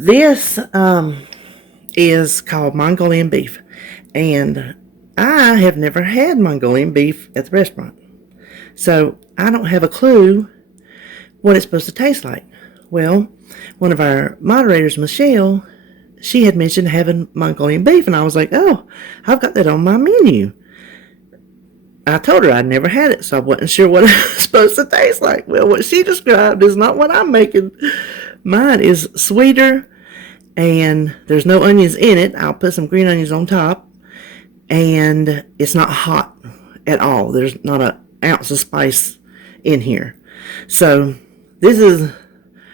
This is called Mongolian beef, and I have never had Mongolian beef at the restaurant, so I don't have a clue what it's supposed to taste like. Well, one of our moderators, Michelle, she had mentioned having Mongolian beef, and I was like, oh, I've got that on my menu. I told her I'd never had it, so I wasn't sure what it was supposed to taste like. Well, what she described is not what I'm making. Mine is sweeter, and there's no onions in it. I'll put some green onions on top, and it's not hot at all. There's not an ounce of spice in here. So this is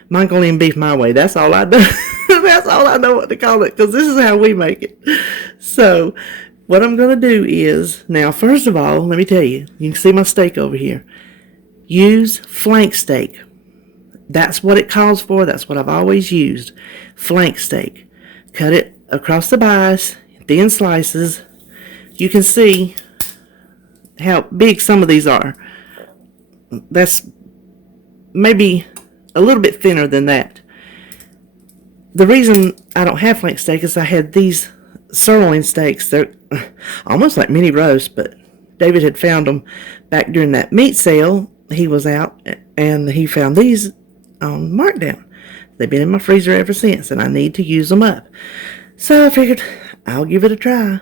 Mongolian beef my way. That's all I know. That's all I know what to call it, because this is how we make it. So what I'm going to do is, now first of all, let me tell you, you can see my steak over here. Use flank steak. That's what it calls for. That's what I've always used. Flank steak. Cut it across the bias, thin slices. You can see how big some of these are. That's maybe a little bit thinner than that. The reason I don't have flank steak is I had these sirloin steaks. They're almost like mini roast, but David had found them back during that meat sale. He was out and he found these on markdown. They've been in my freezer ever since, and I need to use them up. So I figured I'll give it a try.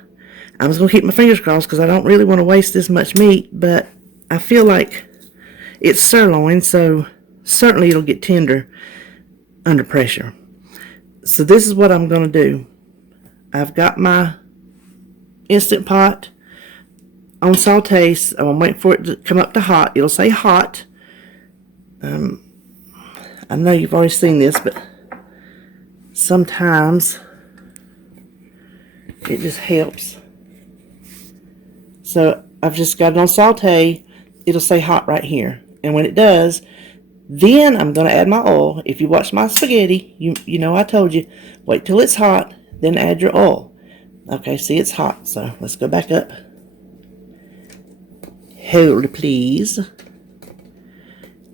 I was going to keep my fingers crossed because I don't really want to waste this much meat, but I feel like it's sirloin, so certainly it'll get tender under pressure. So this is what I'm going to do. I've got my Instant Pot on saute. So I'm waiting for it to come up to hot. It'll say hot. I know you've already seen this, but sometimes it just helps. So I've just got it on saute. It'll say hot right here. And when it does, then I'm going to add my oil. If you watch my spaghetti, you know I told you, wait till it's hot, then add your oil. Okay, see, it's hot, so let's go back up. Hold, please.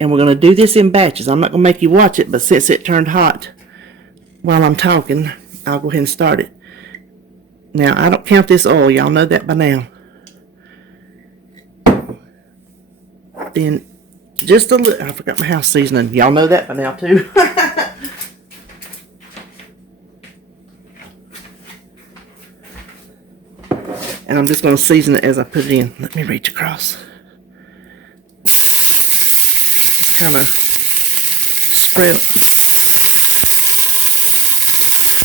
And we're going to do this in batches. I'm not going to make you watch it, but since it turned hot while I'm talking, I'll go ahead and start it. Now, I don't count this oil. Y'all know that by now. Then, just a little. I forgot my house seasoning. Y'all know that by now, too. And I'm just going to season it as I put it in. Let me reach across. Just kind of spread.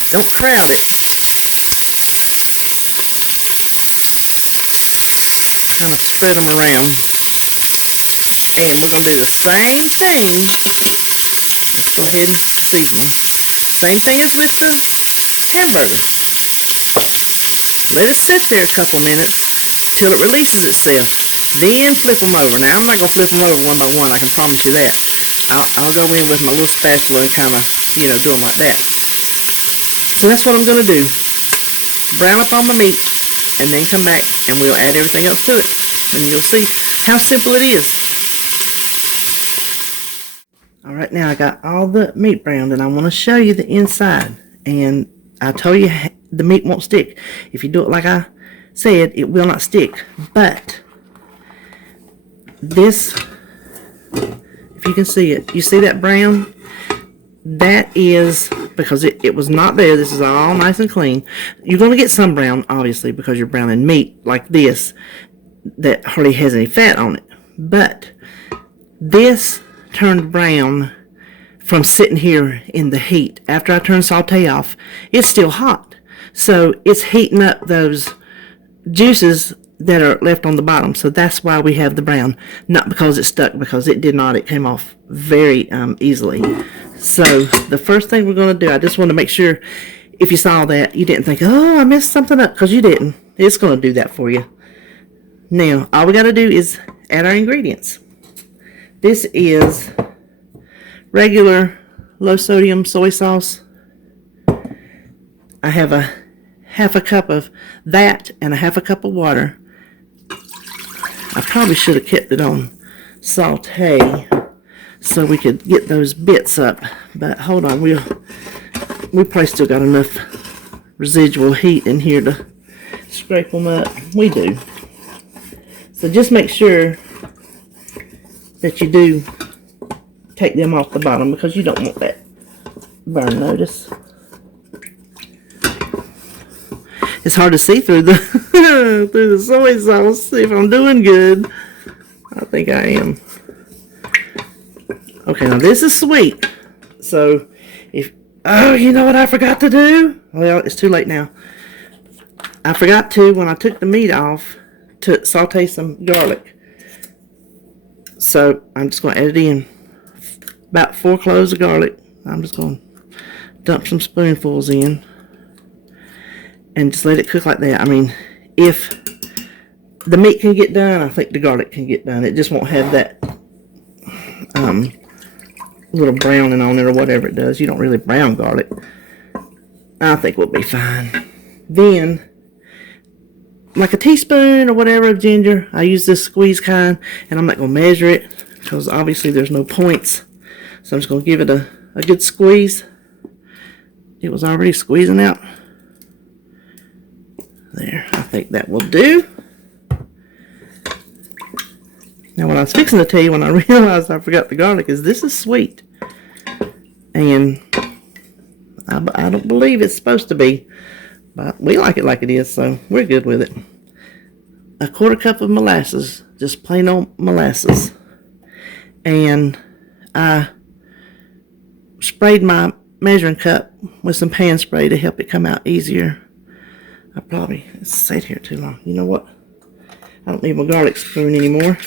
Don't crowd it. Kind of spread them around. And we're going to do the same thing. Let's go ahead and season them. Same thing as with the hamburger. Let it sit there a couple minutes till it releases itself. Then flip them over. Now, I'm not going to flip them over one by one. I can promise you that. I'll go in with my little spatula and kind of, do them like that. So that's what I'm going to do. Brown up on my meat and then come back and we'll add everything else to it. And you'll see how simple it is. Alright, now I got all the meat browned and I want to show you the inside. And I told you the meat won't stick. If you do it like I said, it will not stick. But this, if you can see it, you see that brown? That is because it was not there. This is all nice and clean. You're going to get some brown, obviously, because you're browning meat like this that hardly has any fat on it. But this turned brown from sitting here in the heat. After I turn saute off, it's still hot. So it's heating up those juices that are left on the bottom. So that's why we have the brown. Not because it stuck, because it did not. It came off very easily. So the first thing we're going to do, I just want to make sure if you saw that, you didn't think, oh, I messed something up, because you didn't. It's going to do that for you. Now, all we got to do is add our ingredients. This is regular low sodium soy sauce. I have a half a cup of that and a half a cup of water. I probably should have kept it on saute so we could get those bits up. But hold on, we'll we probably still got enough residual heat in here to scrape them up. We do. So just make sure that you do take them off the bottom because you don't want that burn, notice. It's hard to see through the through the soy sauce. See if I'm doing good. I think I am. Okay, now this is sweet. So if you know what I forgot to do? Well, it's too late now. I forgot to, when I took the meat off, to saute some garlic. So I'm just going to add it in. About 4 cloves of garlic. I'm just going to dump some spoonfuls in. And just let it cook like that. I mean, if the meat can get done, I think the garlic can get done. It just won't have that little browning on it or whatever it does. You don't really brown garlic. I think we'll be fine. Then, like a teaspoon or whatever of ginger. I use this squeeze kind, and I'm not going to measure it because obviously there's no points. So I'm just going to give it a good squeeze. It was already squeezing out. There, I think that will do. Now what I was fixing to tell you when I realized I forgot the garlic is this is sweet. And I don't believe it's supposed to be. But we like it like it is, so we're good with it. A 1/4 cup of molasses, just plain old molasses. And I sprayed my measuring cup with some pan spray to help it come out easier. I probably sat here too long. You know what? I don't need my garlic spoon anymore.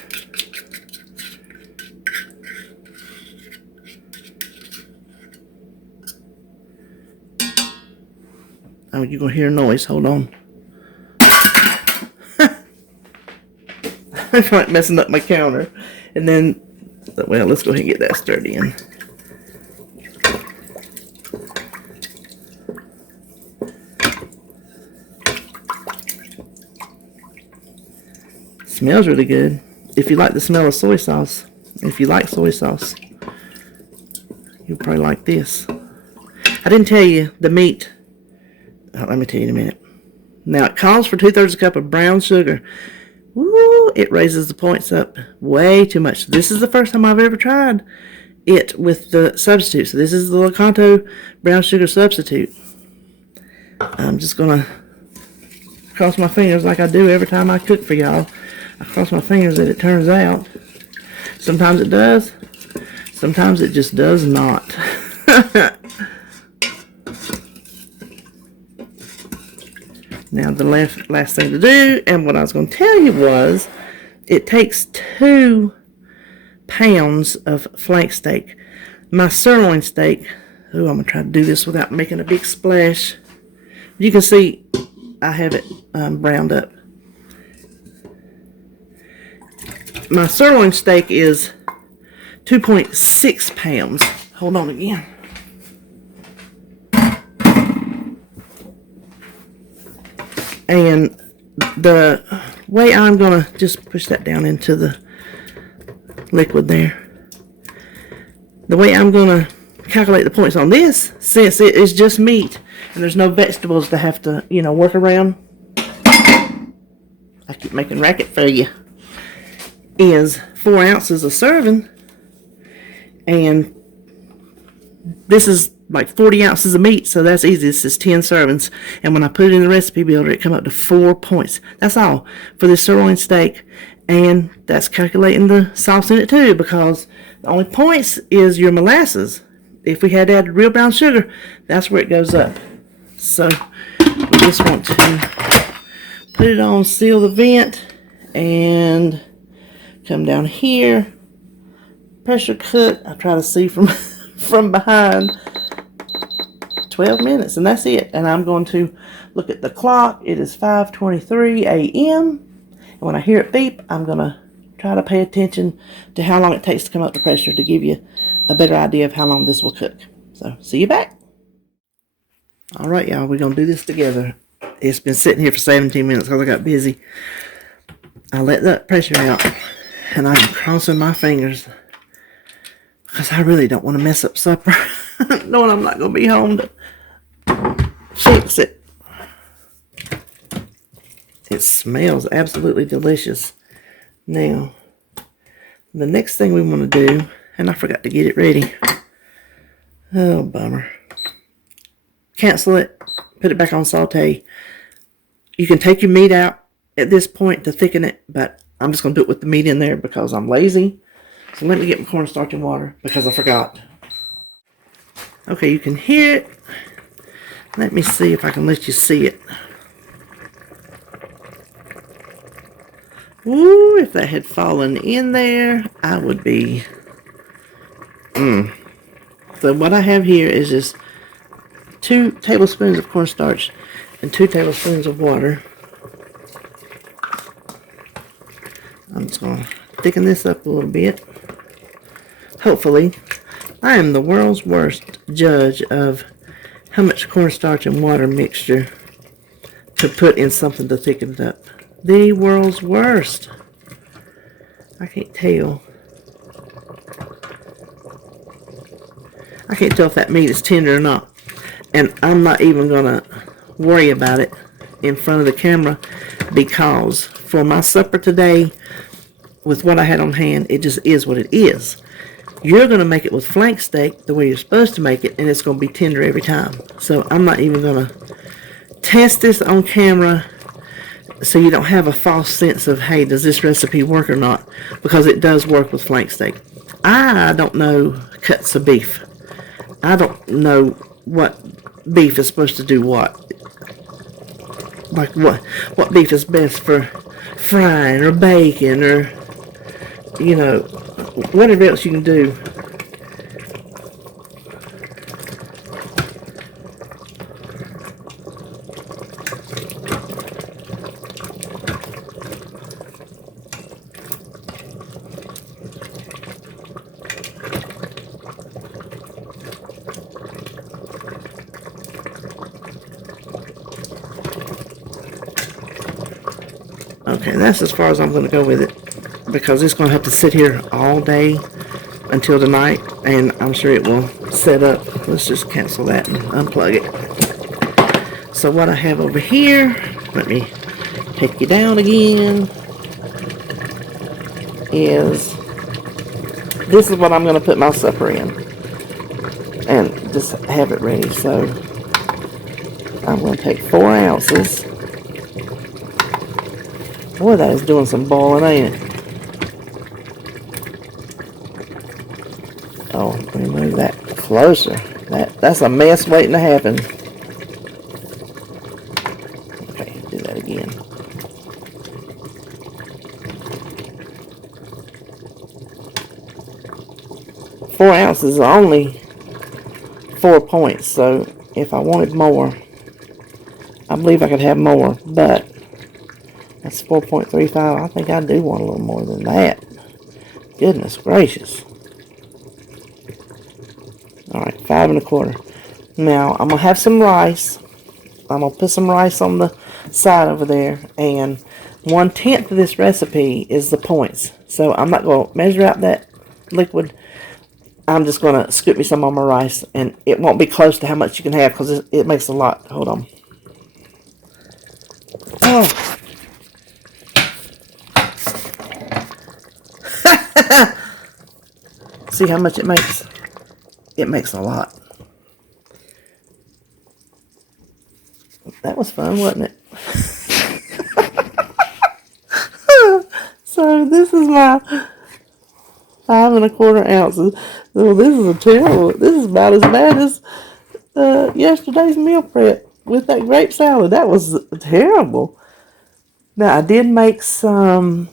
Oh, you're going to hear a noise. Hold on. I'm like messing up my counter. And then, well, let's go ahead and get that stirred in. Smells really good. If you like the smell of soy sauce, if you like soy sauce, you'll probably like this. I didn't tell you the meat. Let me tell you in a minute. Now it calls for 2/3 cup of brown sugar. Woo! It raises the points up way too much. This is the first time I've ever tried it with the substitute. So this is the Locanto brown sugar substitute. I'm just gonna cross my fingers like I do every time I cook for y'all. I cross my fingers that it turns out. Sometimes it does. Sometimes it just does not. Now the last thing to do, and what I was going to tell you was, it takes 2 pounds of flank steak. My sirloin steak, I'm going to try to do this without making a big splash. You can see I have it browned up. My sirloin steak is 2.6 pounds. Hold on again. And the way I'm going to just push that down into the liquid there. The way I'm going to calculate the points on this, since it is just meat and there's no vegetables to have to, work around. I keep making racket for you. Is 4 ounces a serving. And this is like 40 ounces of meat, so that's easy. This is 10 servings. And when I put it in the recipe builder, it come up to 4 points. That's all for this sirloin steak. And that's calculating the sauce in it too, because the only points is your molasses. If we had added real brown sugar, that's where it goes up. So we just want to put it on, seal the vent, and come down here. Pressure cook. I try to see from behind. 12 minutes, and that's it. And I'm going to look at the clock. It is 5:23 a.m. And when I hear it beep, I'm going to try to pay attention to how long it takes to come up to pressure to give you a better idea of how long this will cook. So, see you back. All right, y'all, we're going to do this together. It's been sitting here for 17 minutes because I got busy. I let that pressure out, and I'm crossing my fingers because I really don't want to mess up supper, knowing I'm not going to be home to fix it. It smells absolutely delicious. Now, the next thing we want to do, and I forgot to get it ready. Oh, bummer. Cancel it. Put it back on saute. You can take your meat out at this point to thicken it, but I'm just going to do it with the meat in there because I'm lazy. So let me get my cornstarch and water because I forgot. Okay, you can hear it. Let me see if I can let you see it. Ooh, if that had fallen in there, I would be... So what I have here is just 2 tablespoons of cornstarch and 2 tablespoons of water. I'm just going to thicken this up a little bit. Hopefully, I am the world's worst judge of how much cornstarch and water mixture to put in something to thicken it up. The world's worst. I can't tell. I can't tell if that meat is tender or not. And I'm not even going to worry about it in front of the camera because for my supper today, with what I had on hand, it just is what it is. You're going to make it with flank steak the way you're supposed to make it, and it's going to be tender every time. So I'm not even going to test this on camera so you don't have a false sense of, hey, does this recipe work or not? Because it does work with flank steak. I don't know cuts of beef. I don't know what beef is supposed to do what. Like what beef is best for frying or baking or, you know, whatever else you can do. Okay, that's as far as I'm going to go with it because it's going to have to sit here all day until tonight, and I'm sure it will set up. Let's just cancel that and unplug it. So what I have over here, let me take you down again, is this is what I'm going to put my supper in and just have it ready. So I'm going to take 4 ounces. Boy, that is doing some boiling, ain't it? Oh, let me move that closer. That's a mess waiting to happen. Okay, do that again. Four ounces is only 4 points, so if I wanted more, I believe I could have more, but that's 4.35. I think I do want a little more than that. Goodness gracious. Alright, 5 1/4. Now, I'm going to have some rice. I'm going to put some rice on the side over there. And 1/10 of this recipe is the points. So, I'm not going to measure out that liquid. I'm just going to scoop me some on my rice. And it won't be close to how much you can have because it makes a lot. Hold on. Oh. See how much it makes? It makes a lot. That was fun, wasn't it? So this is my 5 1/4 ounces. Oh, this is a terrible. This is about as bad as yesterday's meal prep with that grape salad. That was terrible. Now I did make some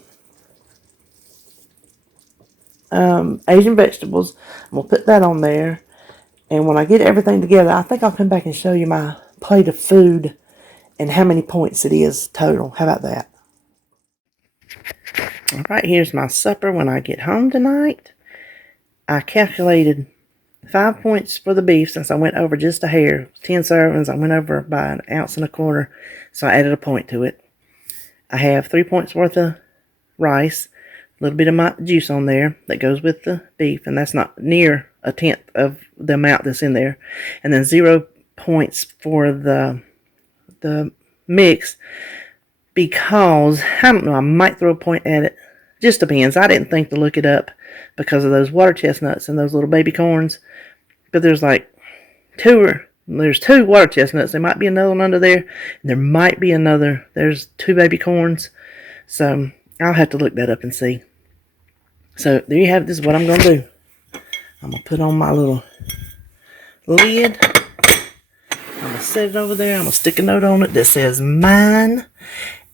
Asian vegetables. I'm gonna put that on there, and when I get everything together, I think I'll come back and show you my plate of food and how many points it is total. How about that? All right, here's my supper when I get home tonight. I calculated 5 points for the beef since I went over just a hair. 10 servings, I went over by 1 1/4 ounces, so I added a point to it. I have 3 points worth of rice, a little bit of my juice on there that goes with the beef, and that's not near 1/10 of the amount that's in there. And then 0 points for the mix, because I don't know, I might throw a point at it. Just depends. I didn't think to look it up because of those water chestnuts and those little baby corns. But there's like there's two water chestnuts. There might be another one under there. And there might be another. There's two baby corns. So I'll have to look that up and see. So there you have it. This is what I'm going to do. I'm going to put on my little lid. I'm going to set it over there. I'm going to stick a note on it that says mine.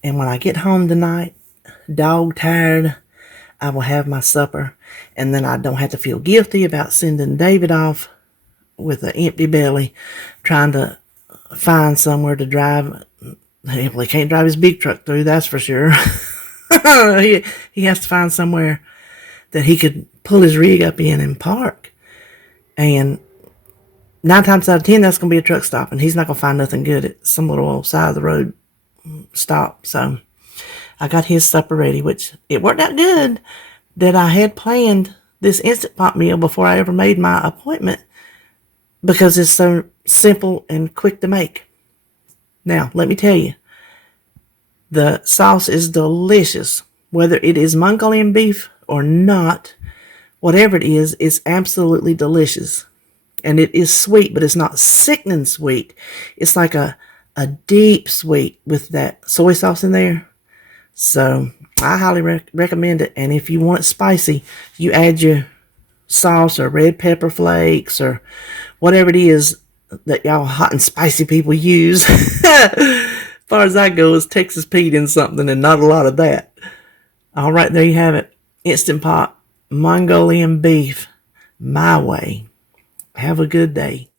And when I get home tonight, dog tired, I will have my supper. And then I don't have to feel guilty about sending David off with an empty belly, trying to find somewhere to drive. Well, he can't drive his big truck through, that's for sure. he has to find somewhere that he could pull his rig up in and park. And 9 times out of 10, that's going to be a truck stop, and he's not going to find nothing good at some little old side of the road stop. So I got his supper ready, which it worked out good that I had planned this Instant Pot meal before I ever made my appointment, because it's so simple and quick to make. Now, let me tell you, the sauce is delicious. Whether it is Mongolian beef or not, whatever it is, it's absolutely delicious. And it is sweet, but it's not sickening sweet. It's like a deep sweet with that soy sauce in there. So I highly recommend it. And if you want it spicy, you add your sauce or red pepper flakes or whatever it is that y'all hot and spicy people use. As far as I go, it's Texas Pete in something and not a lot of that. All right, there you have it. Instant Pot Mongolian beef, my way. Have a good day.